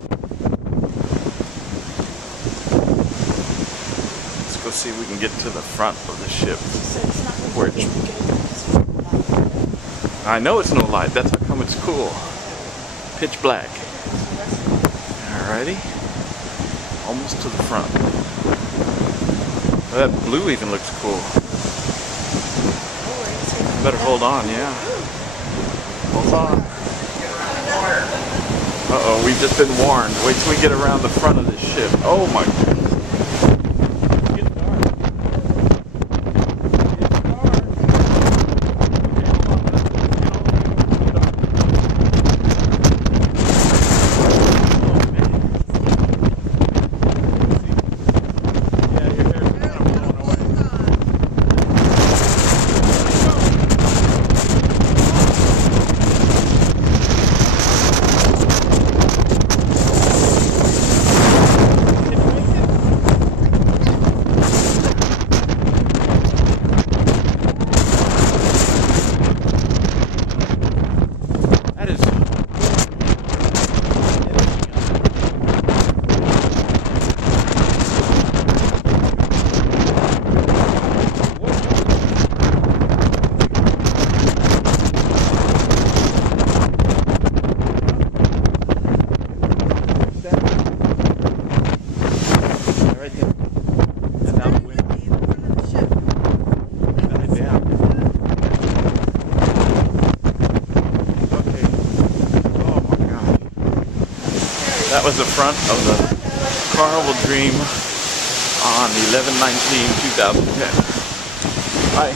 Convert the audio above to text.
Let's go see if we can get to the front of the ship. Where I know it's no light, that's how come it's cool. Pitch black. Alrighty. Almost to the front. Oh, that blue even looks cool. Better hold on, yeah. Hold on. Uh-oh, we've just been warned. Wait till we get around the front of this ship. Oh my goodness. That was the front of the Carnival Dream on 11/19/2010. Bye.